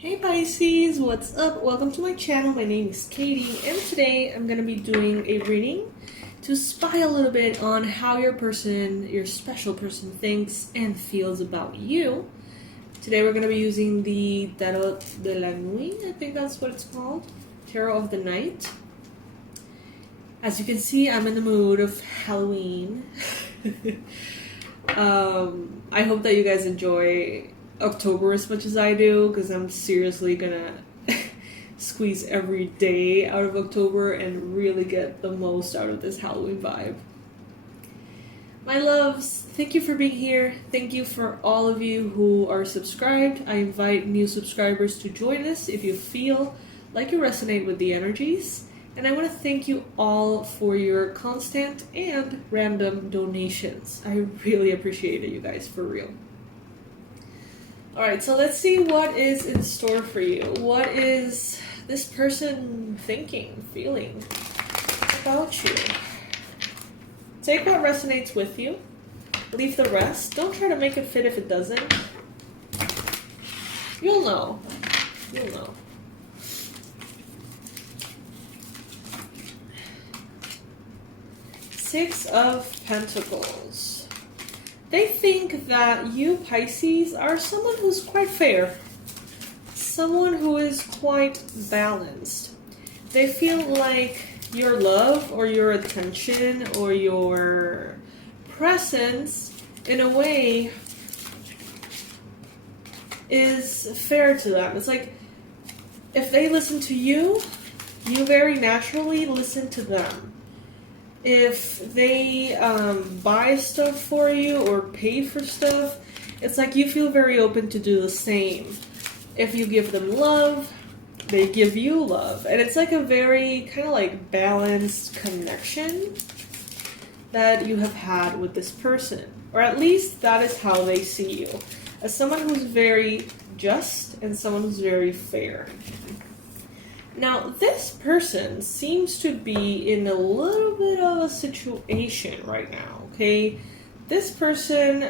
Hey Pisces, what's up? Welcome to my channel. My name is Katie, and today I'm going to be doing a reading to spy a little bit on how your special person thinks and feels about you. Today we're going to be using the Tarot de la Nuit, I think that's what it's called, Tarot of the Night. As you can see, I'm in the mood of Halloween. I hope that you guys enjoy October as much as I do, because I'm seriously gonna squeeze every day out of October and really get the most out of this Halloween vibe. My loves, thank you for being here. Thank you for all of you who are subscribed. I invite new subscribers to join us if you feel like you resonate with the energies. And I want to thank you all for your constant and random donations. I really appreciate it, you guys, for real. Alright, so let's see what is in store for you. What is this person thinking, feeling about you? Take what resonates with you. Leave the rest. Don't try to make it fit if it doesn't. You'll know. You'll know. Six of Pentacles. They think that you, Pisces, are someone who's quite fair. Someone who is quite balanced. They feel like your love or your attention or your presence, in a way, is fair to them. It's like, if they listen to you, you very naturally listen to them. If they buy stuff for you or pay for stuff, it's like you feel very open to do the same. If you give them love, they give you love. And it's like a very kind of like balanced connection that you have had with this person. Or at least that is how they see you. As someone who's very just and someone who's very fair. Now, this person seems to be in a little bit of a situation right now, okay? This person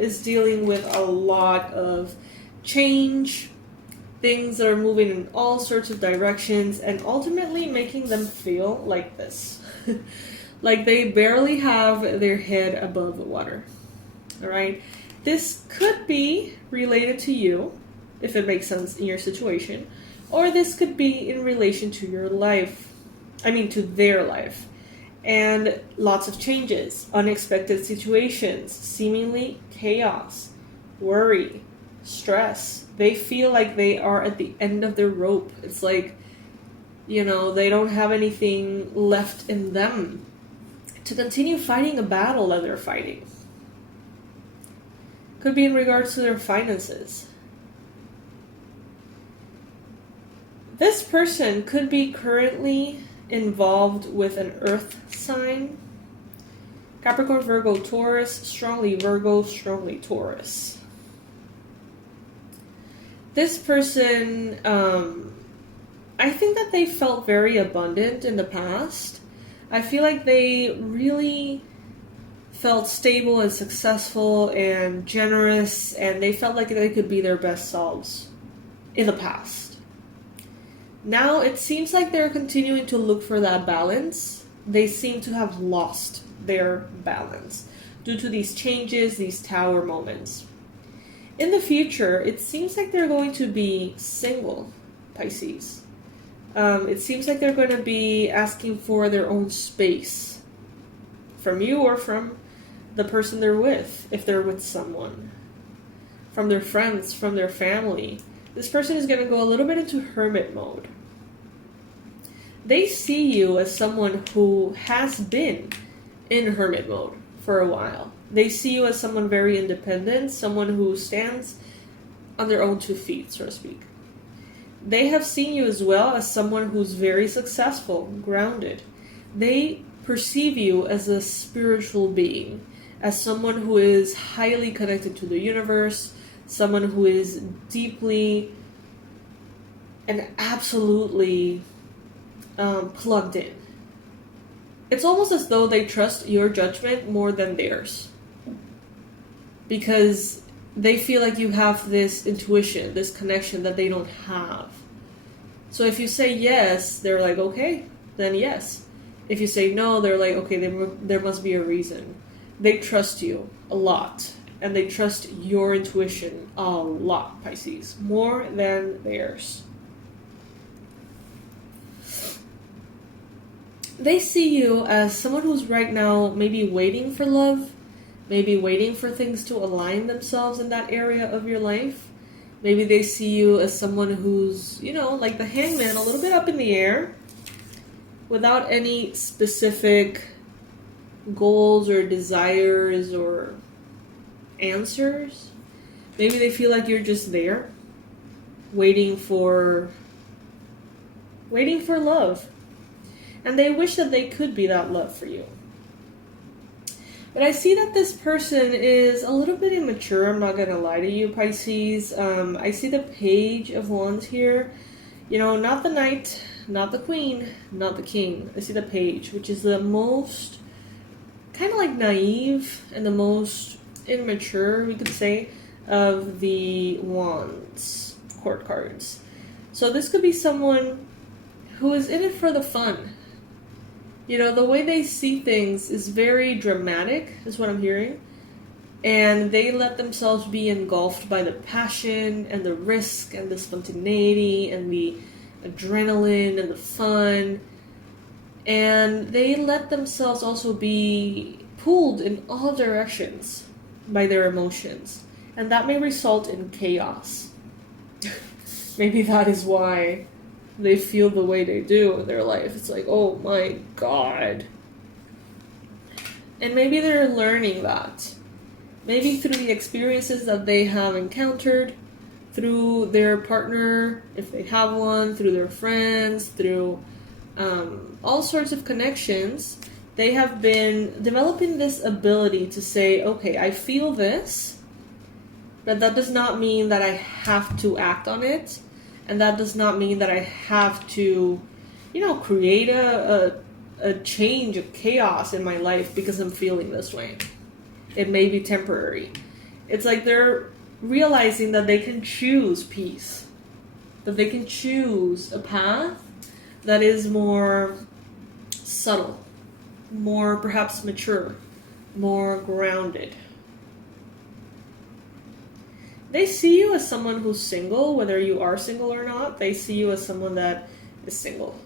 is dealing with a lot of change, things that are moving in all sorts of directions, and ultimately making them feel like this. Like they barely have their head above the water, all right? This could be related to you, if it makes sense in your situation. Or this could be in relation to your life. To their life. And lots of changes, unexpected situations, seemingly chaos, worry, stress. They feel like they are at the end of their rope. It's like, they don't have anything left in them to continue fighting a battle that they're fighting. Could be in regards to their finances. This person could be currently involved with an earth sign. Capricorn, Virgo, Taurus, strongly Virgo, strongly Taurus. This person, I think that they felt very abundant in the past. I feel like they really felt stable and successful and generous, and they felt like they could be their best selves in the past. Now it seems like they're continuing to look for that balance. They seem to have lost their balance due to these changes, these tower moments. In the future, it seems like they're going to be single, Pisces. It seems like they're going to be asking for their own space from you or from the person they're with, if they're with someone, from their friends, from their family. This person is going to go a little bit into hermit mode. They see you as someone who has been in hermit mode for a while. They see you as someone very independent, someone who stands on their own 2 feet, so to speak. They have seen you as well as someone who's very successful, grounded. They perceive you as a spiritual being, as someone who is highly connected to the universe, someone who is deeply and absolutely plugged in. It's almost as though they trust your judgment more than theirs. Because they feel like you have this intuition, this connection that they don't have. So if you say yes, they're like, okay, then yes. If you say no, they're like, okay, there must be a reason. They trust you a lot, and they trust your intuition a lot, Pisces, more than theirs. They see you as someone who's right now maybe waiting for love, maybe waiting for things to align themselves in that area of your life. Maybe they see you as someone who's, you know, like the Hangman, a little bit up in the air, without any specific goals or desires or answers. Maybe they feel like you're just there, waiting for love. And they wish that they could be that love for you. But I see that this person is a little bit immature, I'm not going to lie to you, Pisces. I see the Page of Wands here. You know, not the Knight, not the Queen, not the King. I see the Page, which is the most kind of like naive and the most immature, we could say, of the Wands court cards. So this could be someone who is in it for the fun. You know, the way they see things is very dramatic, is what I'm hearing. And they let themselves be engulfed by the passion and the risk and the spontaneity and the adrenaline and the fun. And they let themselves also be pulled in all directions by their emotions. And that may result in chaos. Maybe that is why they feel the way they do in their life. It's like, oh my God. And maybe they're learning that. Maybe through the experiences that they have encountered, through their partner, if they have one, through their friends, through all sorts of connections, they have been developing this ability to say, okay, I feel this, but that does not mean that I have to act on it. And that does not mean that I have to, you know, create a change, a chaos in my life because I'm feeling this way. It may be temporary. It's like they're realizing that they can choose peace. That they can choose a path that is more subtle, more perhaps mature, more grounded. They see you as someone who's single, whether you are single or not. They see you as someone that is single.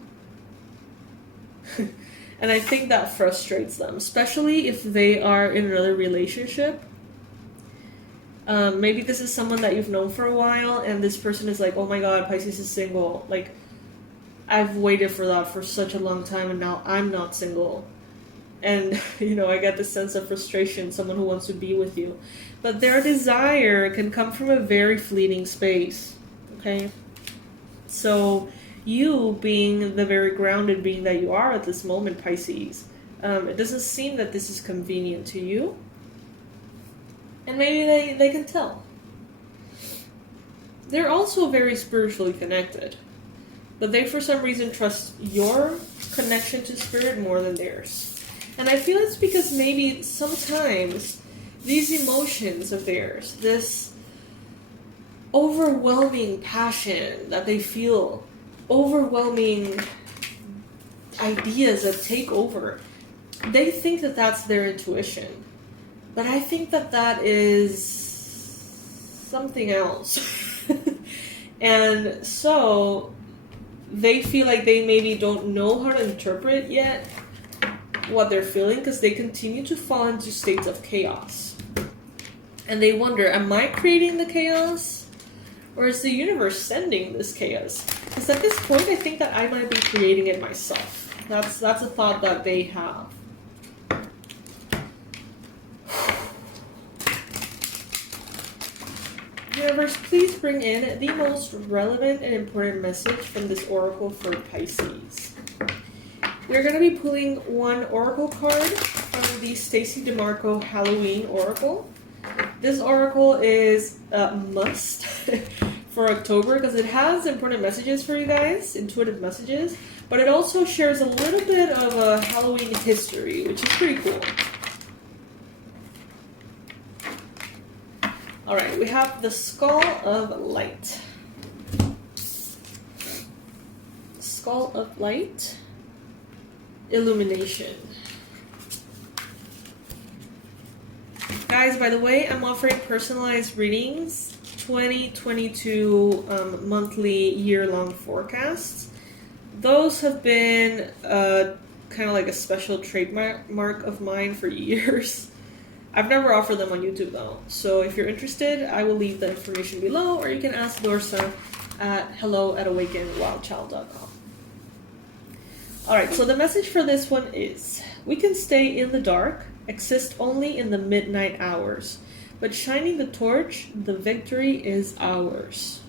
And I think that frustrates them, especially if they are in another relationship. Maybe this is someone that you've known for a while, and this person is like, oh my God, Pisces is single. Like, I've waited for that for such a long time, and now I'm not single. And, you know, I get this sense of frustration, someone who wants to be with you. But their desire can come from a very fleeting space, okay? So you being the very grounded being that you are at this moment, Pisces, it doesn't seem that this is convenient to you. And maybe they can tell. They're also very spiritually connected. But they, for some reason, trust your connection to spirit more than theirs. And I feel it's because maybe sometimes these emotions of theirs, this overwhelming passion that they feel, overwhelming ideas that take over, they think that that's their intuition. But I think that that is something else. And so they feel like they maybe don't know how to interpret yet what they're feeling because they continue to fall into states of chaos. And they wonder, am I creating the chaos? Or is the universe sending this chaos? Because at this point, I think that I might be creating it myself. That's a thought that they have. Universe, please bring in the most relevant and important message from this oracle for Pisces. We're going to be pulling one oracle card from the Stacey DeMarco Halloween oracle. This oracle is a must for October because it has important messages for you guys, intuitive messages, but it also shares a little bit of a Halloween history, which is pretty cool. Alright, we have the Skull of Light. Skull of Light. Illumination. Guys, by the way, I'm offering personalized readings, 2022 monthly year-long forecasts. Those have been kind of like a special trademark of mine for years. I've never offered them on YouTube though, so if you're interested, I will leave the information below, or you can ask Dorsa at hello@awakenedwildchild.com. Alright, so the message for this one is, we can stay in the dark, exist only in the midnight hours, but shining the torch, the victory is ours.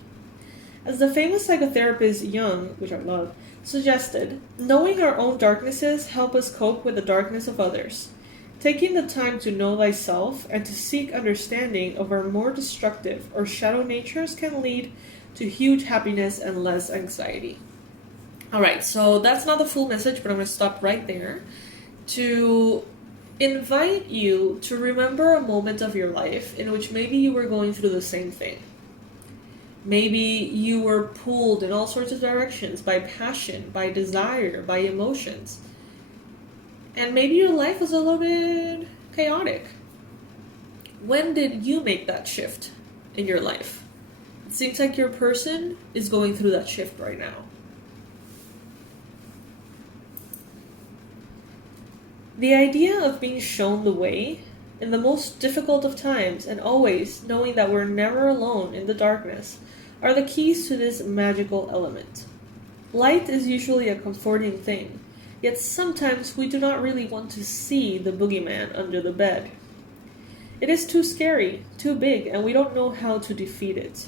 As the famous psychotherapist Jung, which I love, suggested, knowing our own darknesses help us cope with the darkness of others. Taking the time to know thyself and to seek understanding of our more destructive or shadow natures can lead to huge happiness and less anxiety. Alright, so that's not the full message, but I'm going to stop right there to invite you to remember a moment of your life in which maybe you were going through the same thing. Maybe you were pulled in all sorts of directions by passion, by desire, by emotions. And maybe your life was a little bit chaotic. When did you make that shift in your life? It seems like your person is going through that shift right now. The idea of being shown the way in the most difficult of times, and always knowing that we're never alone in the darkness, are the keys to this magical element. Light is usually a comforting thing, yet sometimes we do not really want to see the boogeyman under the bed. It is too scary, too big, and we don't know how to defeat it.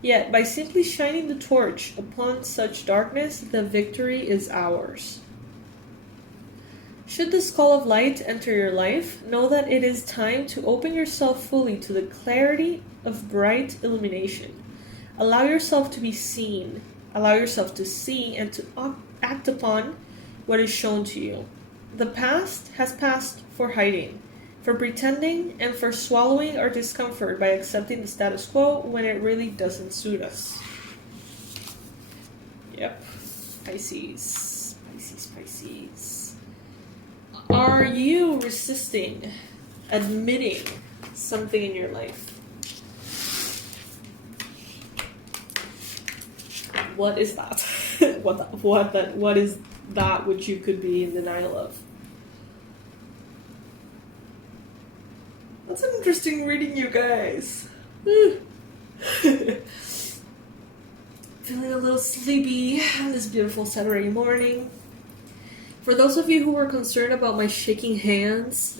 Yet, by simply shining the torch upon such darkness, the victory is ours. Should the Skull of Light enter your life, know that it is time to open yourself fully to the clarity of bright illumination. Allow yourself to be seen. Allow yourself to see and to act upon what is shown to you. The past has passed for hiding, for pretending, and for swallowing our discomfort by accepting the status quo when it really doesn't suit us. Yep. Pisces. Pisces, Pisces. Are you resisting admitting something in your life? What is that? What is that which you could be in denial of? That's an interesting reading, you guys. Feeling a little sleepy on this beautiful Saturday morning. For those of you who were concerned about my shaking hands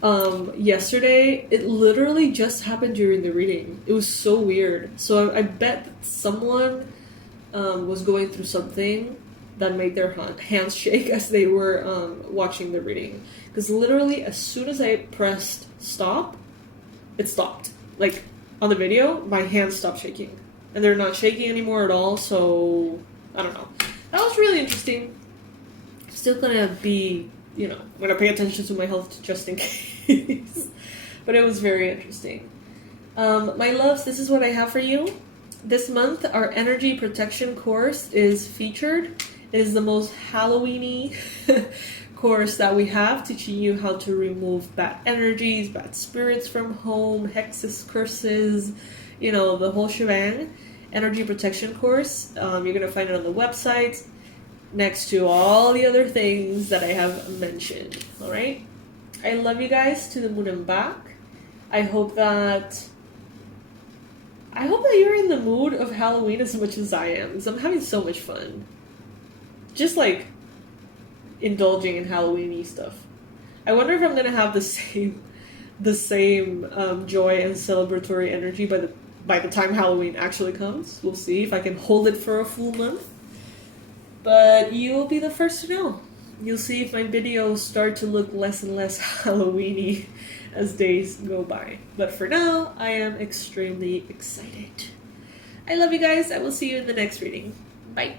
yesterday, it literally just happened during the reading. It was so weird. So I bet that someone was going through something that made their hands shake as they were watching the reading. Because literally, as soon as I pressed stop, it stopped. Like, on the video, my hands stopped shaking. And they're not shaking anymore at all, so I don't know. That was really interesting. Still gonna be, I'm gonna pay attention to my health just in case. But it was very interesting. My loves, this is what I have for you. This month, our energy protection course is featured. It is the most Halloween-y course that we have, teaching you how to remove bad energies, bad spirits from home, hexes, curses, the whole shebang. Energy protection course. You're gonna find it on the website, next to all the other things that I have mentioned. Alright? I love you guys to the moon and back. I hope that you're in the mood of Halloween as much as I am, because I'm having so much fun. Just like indulging in Halloween-y stuff. I wonder if I'm gonna have the same joy and celebratory energy by the time Halloween actually comes. We'll see if I can hold it for a full month. But you will be the first to know. You'll see if my videos start to look less and less Halloween-y as days go by. But for now, I am extremely excited. I love you guys. I will see you in the next reading. Bye.